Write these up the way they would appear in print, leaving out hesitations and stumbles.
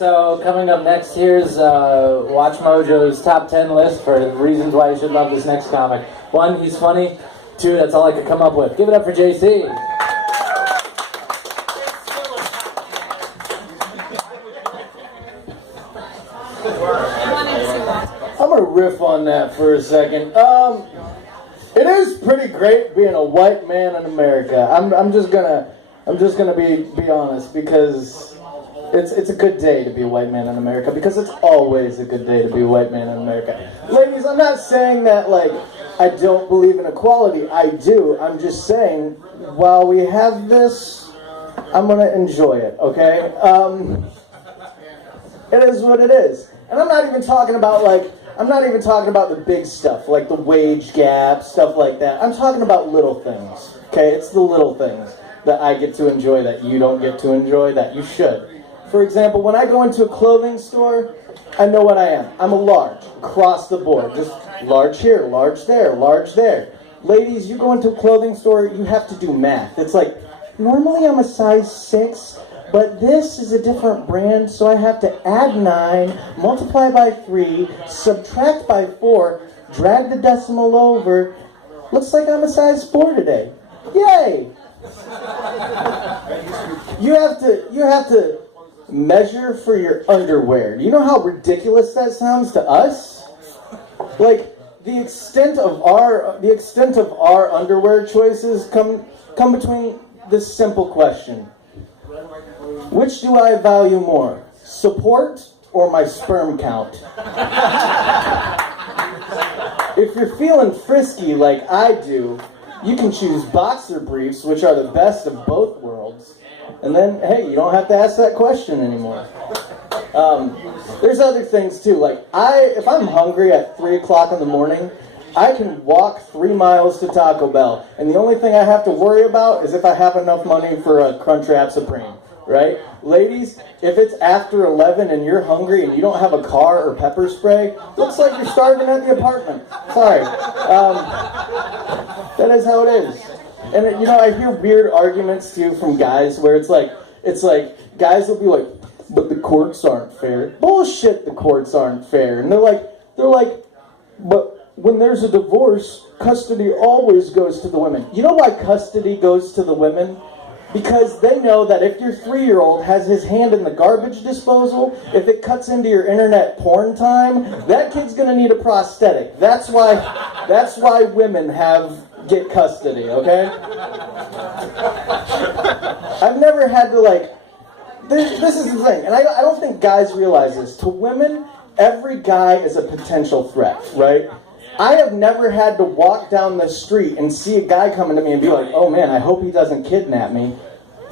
So coming up next, here's Watch Mojo's top 10 list for reasons why you should love this next comic. 1, he's funny. 2, that's all I could come up with. Give it up for JC. I'm gonna riff on that for a second. It is pretty great being a white man in America. I'm just gonna be honest, because it's a good day to be a white man in America, because it's always a good day to be a white man in America. Ladies, I'm not saying that like I don't believe in equality. I do. I'm just saying while we have this, I'm gonna enjoy it. Okay. It is what it is, and I'm not even talking about the big stuff, like the wage gap, stuff like that. I'm talking about little things, okay? It's the little things that I get to enjoy that you don't get to enjoy that you should. For example, when I go into a clothing store, I know what I am. I'm a large, across the board. Just large here, large there, large there. Ladies, you go into a clothing store, you have to do math. It's like, normally I'm a size 6, but this is a different brand, so I have to add 9, multiply by 3, subtract by 4, drag the decimal over. Looks like I'm a size 4 today. Yay! You have to measure for your underwear. Do you know how ridiculous that sounds to us? Like, the extent of our underwear choices come between this simple question. Which do I value more, support or my sperm count? If you're feeling frisky like I do, you can choose boxer briefs, which are the best of both worlds. And then, hey, you don't have to ask that question anymore. There's other things too. Like, if I'm hungry at 3 o'clock in the morning, I can walk 3 miles to Taco Bell, and the only thing I have to worry about is if I have enough money for a Crunchwrap Supreme. Right? Ladies, if it's after 11 and you're hungry and you don't have a car or pepper spray, looks like you're starving at the apartment. Sorry. That is how it is. And, I hear weird arguments, too, from guys where it's like, guys will be like, but the courts aren't fair. Bullshit, the courts aren't fair. And they're like, but when there's a divorce, custody always goes to the women. You know why custody goes to the women? Because they know that if your 3-year-old has his hand in the garbage disposal, if it cuts into your internet porn time, that kid's gonna need a prosthetic. That's why women get custody, okay? I've never had to this is the thing, and I don't think guys realize this. To women, every guy is a potential threat, right? I have never had to walk down the street and see a guy coming to me and be like, oh man, I hope he doesn't kidnap me.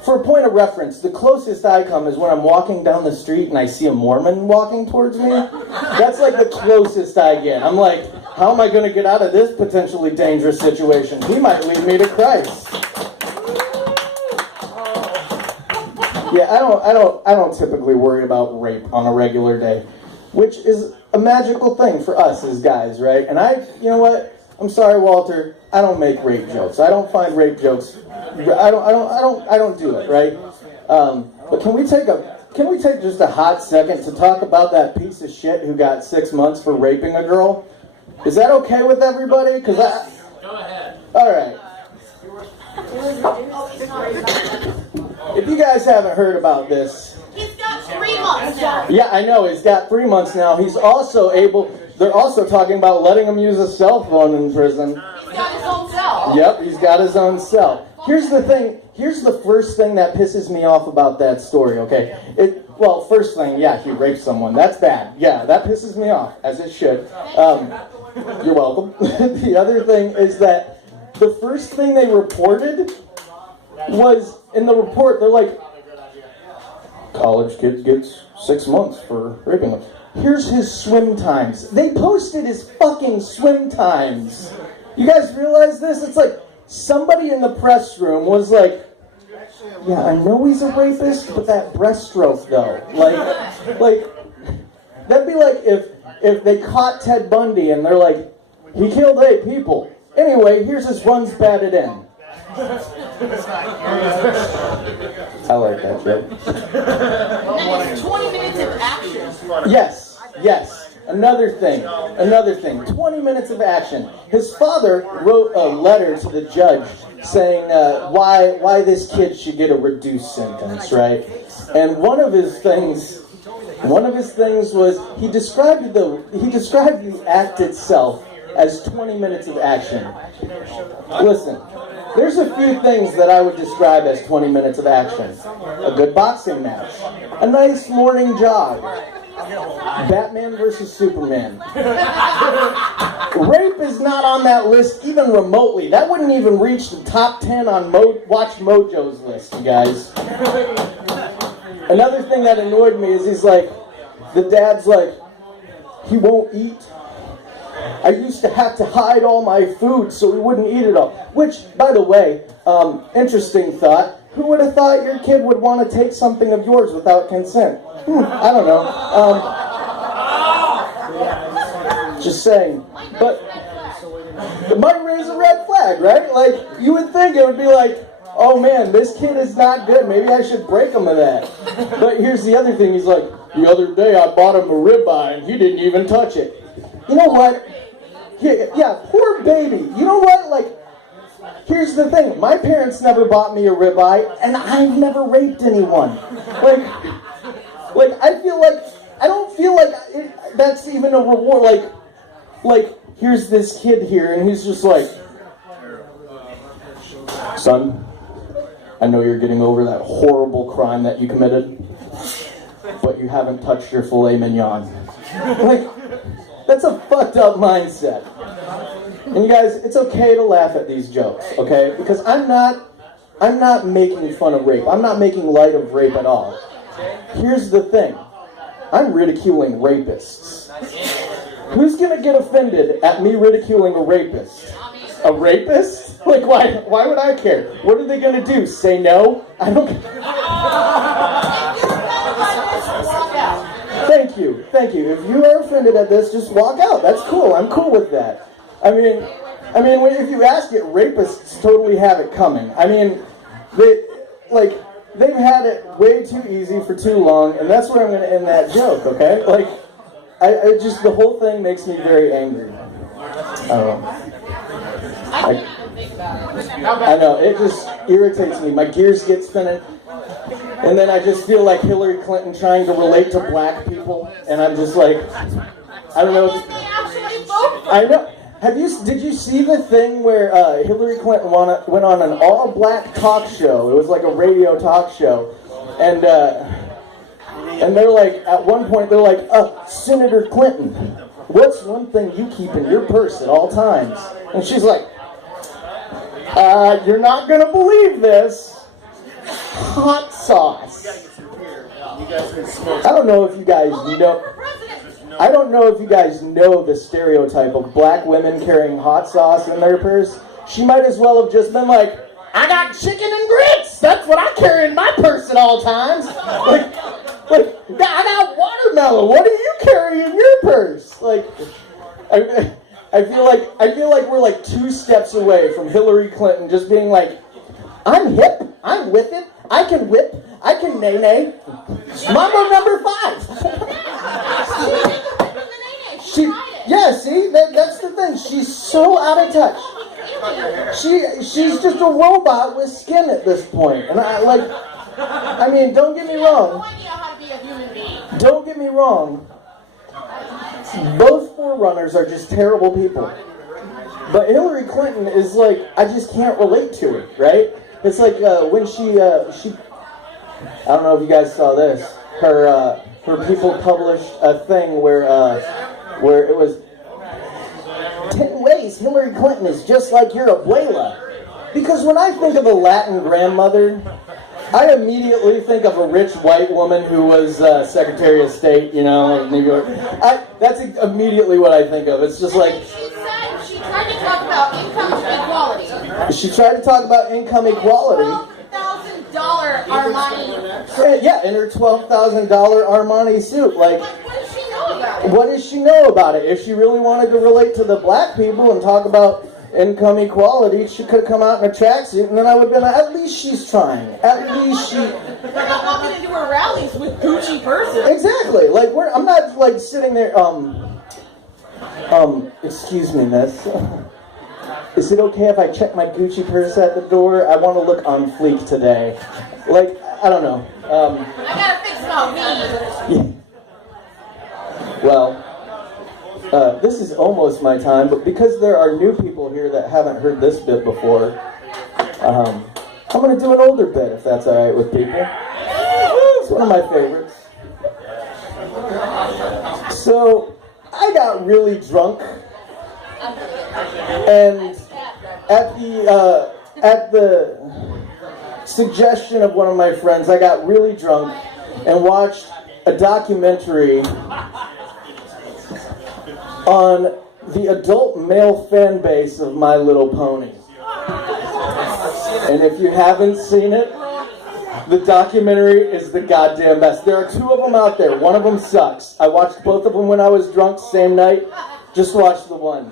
For a point of reference, the closest I come is when I'm walking down the street and I see a Mormon walking towards me. That's like the closest I get. I'm like, how am I going to get out of this potentially dangerous situation? He might lead me to Christ. Yeah, I don't typically worry about rape on a regular day, which is a magical thing for us as guys, right? And you know what? I'm sorry, Walter. I don't make rape jokes. I don't find rape jokes. I don't do it, right? But can we take just a hot second to talk about that piece of shit who got 6 months for raping a girl? Is that okay with everybody? Go ahead. All right. If you guys haven't heard about this, he's got 3 months now. Yeah, I know. He's got 3 months now. They're also talking about letting him use a cell phone in prison. He's got his own cell. Yep, he's got his own cell. Here's the thing. Here's the first thing that pisses me off about that story, okay? First thing, yeah, he raped someone. That's bad. Yeah, that pisses me off, as it should. You're welcome. The other thing is that the first thing they reported was, in the report, they're like, college kid gets 6 months for raping him. Here's his swim times. They posted his fucking swim times. You guys realize this? It's like somebody in the press room was like, yeah, I know he's a rapist, but that breaststroke though. Like that'd be like if they caught Ted Bundy and they're like, he killed 8 people. Anyway, here's his runs batted in. I like that joke. And then it's 20 minutes of Yes. Another thing. 20 minutes of action. His father wrote a letter to the judge saying why this kid should get a reduced sentence, right? And one of his things was he described the act itself as 20 minutes of action. Listen, there's a few things that I would describe as 20 minutes of action. A good boxing match, a nice morning jog, Batman versus Superman. Rape is not on that list even remotely. That wouldn't even reach the top 10 on Watch Mojo's list, you guys. Another thing that annoyed me is the dad's like, he won't eat. I used to have to hide all my food so he wouldn't eat it all. Which, by the way, interesting thought. Who would have thought your kid would want to take something of yours without consent? I don't know. Just saying. But it might raise a red flag, right? Like, you would think it would be like, oh man, this kid is not good. Maybe I should break him of that. But here's the other thing. He's like, the other day I bought him a ribeye and he didn't even touch it. You know what? Yeah, poor baby. You know what? Like, here's the thing. My parents never bought me a ribeye, and I've never raped anyone. Like I feel like I don't feel like that's even a reward. Like here's this kid here, and he's just like, son, I know you're getting over that horrible crime that you committed, but you haven't touched your filet mignon. Like, that's a fucked up mindset. And you guys, it's okay to laugh at these jokes, okay? Because I'm not making fun of rape. I'm not making light of rape at all. Here's the thing. I'm ridiculing rapists. Who's gonna get offended at me ridiculing a rapist? A rapist? Like, why would I care? What are they gonna do? Say no? I don't Thank you. If you are offended at this, just walk out. That's cool. I'm cool with that. I mean, if you ask it, rapists totally have it coming. I mean, they've had it way too easy for too long, and that's where I'm going to end that joke, okay? Like, I just, the whole thing makes me very angry. I don't know. I know, it just irritates me. My gears get spinning. And then I just feel like Hillary Clinton trying to relate to black people, and I'm just like, I don't know. I know. Did you see the thing where Hillary Clinton went on an all-black talk show? It was like a radio talk show, and they're like, at one point they're like, Senator Clinton, what's one thing you keep in your purse at all times? And she's like, you're not gonna believe this. Hot sauce. I don't know if you guys know. I don't know if you guys know the stereotype of black women carrying hot sauce in their purse. She might as well have just been like, I got chicken and grits. That's what I carry in my purse at all times. Like I got watermelon. What do you carry in your purse? Like, I feel like we're like 2 steps away from Hillary Clinton just being like, I'm hip, I'm with it, I can whip, I can nay-nay. Mambo number 5. That's the thing. She's so out of touch. She's just a robot with skin at this point. And don't get me wrong. Don't get me wrong. Both forerunners are just terrible people. But Hillary Clinton is like, I just can't relate to her, right? It's like when she I don't know if you guys saw this. Her people published a thing where it was 10 ways Hillary Clinton is just like your abuela. Because when I think of a Latin grandmother, I immediately think of a rich white woman who was Secretary of State, you know, of New York. That's immediately what I think of. It's just like... She tried to talk about income equality. She tried to talk about income equality. $12,000 Armani. Yeah, in her $12,000 Armani suit. Like, what does she know about it? What does she know about it? If she really wanted to relate to the black people and talk about income equality. She could have come out in a tracksuit, and then I would have been like, at least she's trying. At least she... We're not walking into our rallies with Gucci purses. Exactly. Like, I'm not, like, sitting there, excuse me, miss. Is it okay if I check my Gucci purse at the door? I want to look on fleek today. Like, I don't know. I gotta fix my weed. Yeah. Well... this is almost my time, but because there are new people here that haven't heard this bit before, I'm going to do an older bit, if that's alright with people. It's one of my favorites. So, I got really drunk, and at the suggestion of one of my friends, I got really drunk and watched a documentary on the adult male fan base of My Little Pony. And if you haven't seen it, the documentary is the goddamn best. There are 2 of them out there. One of them sucks. I watched both of them when I was drunk, same night. Just watch the one.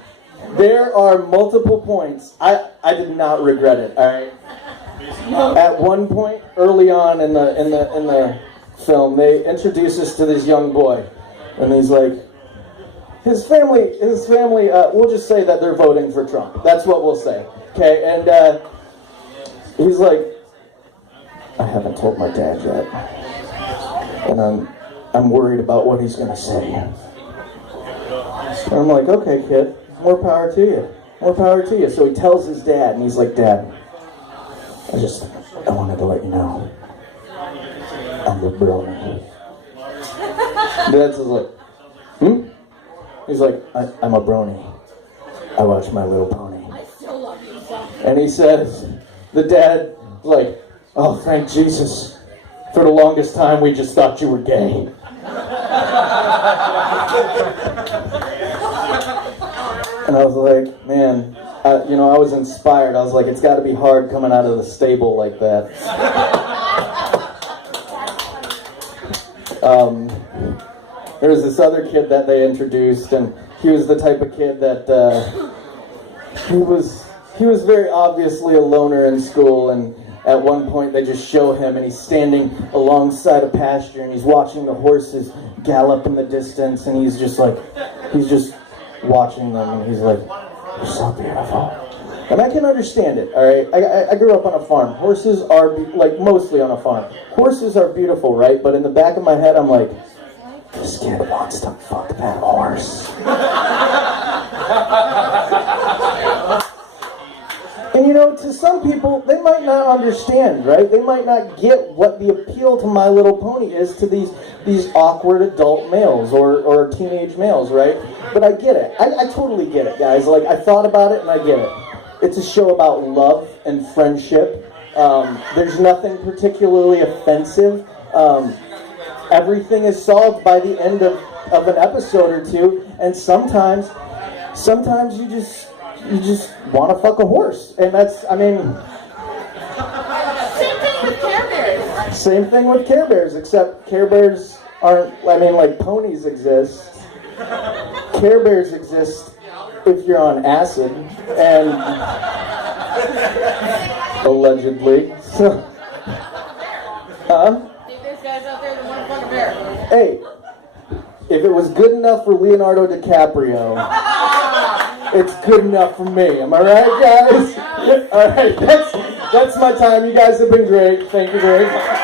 There are multiple points. I did not regret it, alright? At one point, early on in the film, they introduce us to this young boy. And he's like, His family, we'll just say that they're voting for Trump. That's what we'll say. Okay, and he's like, I haven't told my dad yet. And I'm worried about what he's going to say. And I'm like, okay, kid, more power to you. More power to you. So he tells his dad, and he's like, Dad, I wanted to let you know, I'm the brony. Dad's just like, He's like, I'm a brony. I watch My Little Pony. I still love you so. And he says, the dad, like, oh, thank Jesus. For the longest time, we just thought you were gay. And I was like, man, I was inspired. I was like, it's got to be hard coming out of the stable like that. There was this other kid that they introduced, and he was the type of kid that he was very obviously a loner in school, and at one point they just show him, and he's standing alongside a pasture, and he's watching the horses gallop in the distance, and he's just watching them, and he's like, you're so beautiful. And I can understand it, alright? I grew up on a farm. Horses are, mostly on a farm. Horses are beautiful, right? But in the back of my head, I'm like, this kid wants to fuck that horse. And to some people, they might not understand, right? They might not get what the appeal to My Little Pony is to these awkward adult males or teenage males, right? But I get it. I totally get it, guys. Like, I thought about it and I get it. It's a show about love and friendship. There's nothing particularly offensive. Everything is solved by the end of an episode or two, and sometimes you just want to fuck a horse, and that's, Same thing with Care Bears. Same thing with Care Bears, except Care Bears aren't, like ponies exist. Care Bears exist if you're on acid, and allegedly, so, There's guys out there that want to fuck a bear. Hey, if it was good enough for Leonardo DiCaprio, it's good enough for me. Am I right, guys? All right, that's my time. You guys have been great. Thank you very much.